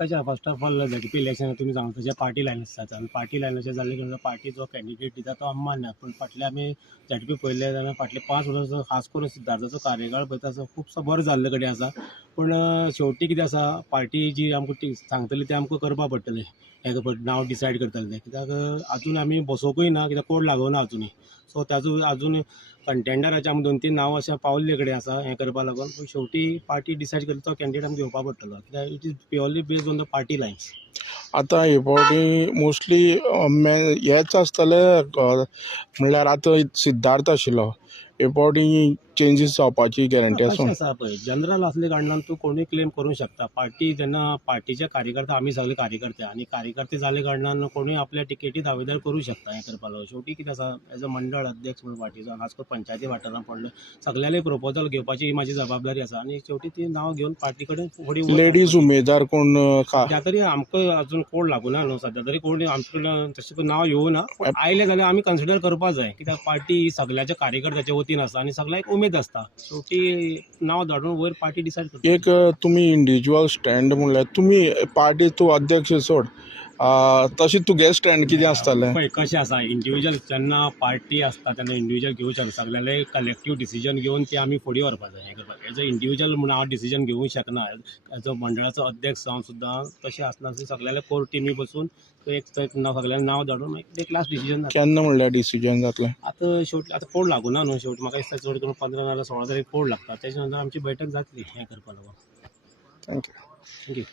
कशें first of all ZP election तुमी सांगता तशें पार्टी लायन आसता आनी पार्टी लायन अशें जाल्लें की पार्टी जो कॅन्डिडेट दिता तो आमी मान्नात पूण फाटले आमी झेडपी पळयलें जाल्यार फाटले 5 वर्सां खास करून सिद्धार्थाचो कार्यकाळ पळयता आसतना खुबसो बरो जाल्ले कडेन आसा पूण शेवटी कितें आसा पार्टी जी आमकां सांगतली तें आमकां करपा पडटलें हें नांव डिसायड करतलें तें कित्याक आजून आमी बसोवंकूय ना कित्याक कोड लागोना आजुनूय सो ताजो आजून कंटेंडराचे आमी 2-3 नांव अशें पावल्ले कडेन आसा हें करपा लागून पूण शेवटी पार्टी डिसायड करता तो कॅन्डिडेट आमकां घेवपा पडटलो कित्याक it is purely based on the party Lions. आतां हे फावटी मोस्टली हेच आसतलें म्हणल्यार आतां सिद्धार्थ आशिल्लो हे फावटी चेंजीस जावपाची गॅरंटी आसा. कशें आसा पळय जनरल असले कारणान तूं कोणूय क्लेम करूंक शकता पार्टी जेन्ना पार्टीचे कार्यकर्ते आमी सगळे कार्यकर्ते आनी कार्यकर्ते जाले कारणान कोणूय आपल्या टिकेटी दावेदार करूंक शकता हें करपा लागून शेवटी कितें आसा एज अ मंडळ अध्यक्ष म्हणून पार्टीचो खास करून पंचायती वाठारांत पडलो सगळ्याले प्रपोजल घेवपाची ही म्हाजी जबाबदारी आसा आनी शेवटी ती नांव घेवन पार्टी कडेन फुडें लेडीज उमेदवार कोण सध्या तरी आमकां अजून कोड लागूना न्हू सध्या तरी कोण आमचे कडेन तशें करून नांव येवना पूण आयले जाल्यार आमी कन्सिडर करपा जाय कित्याक पार्टी ही सगळ्याच्या कार्यकर्त्याच्या वतीन आसा आनी सगळ्यांक उमेद आसता शेवटी नांव धाडून वयर पार्टी डिसायड करता. एक तुमी इंडिविज्युअल स्टँड म्हणल्यार तुमी पार्टी तूं अध्यक्ष सोड तशें तुगे स्टँड कितें आसतलें पळय कशें आसा इंडिविज्युअल जेन्ना पार्टी आसता तेन्ना इंडिविज्युअल घेवंक शकना सगळ्याले कलेक्टीव डिसिजन घेवन ते आमी फुडें व्हरपा जाय हें करपाक एज अ इंडिविज्युअल म्हणून हांव डिसिजन घेवंक शकना एज अ मंडळाचो अध्यक्ष जावन सुद्दां तशें आसना सगळ्याले कोर टिमी बसून एक सगळ्यांक नांव धाडून एक लास्ट डिसिजन केन्ना म्हणल्यार डिसिजन जातलें. आतां शेवटी आतां कोड लागूना न्हू शेवटी म्हाका दिसता चड करून 15 नाजाल्यार 16 तारीख कोड लागता तेच्या नंतर आमची बैठक जातली हें करपा लागून. थँक्यू. थँक्यू.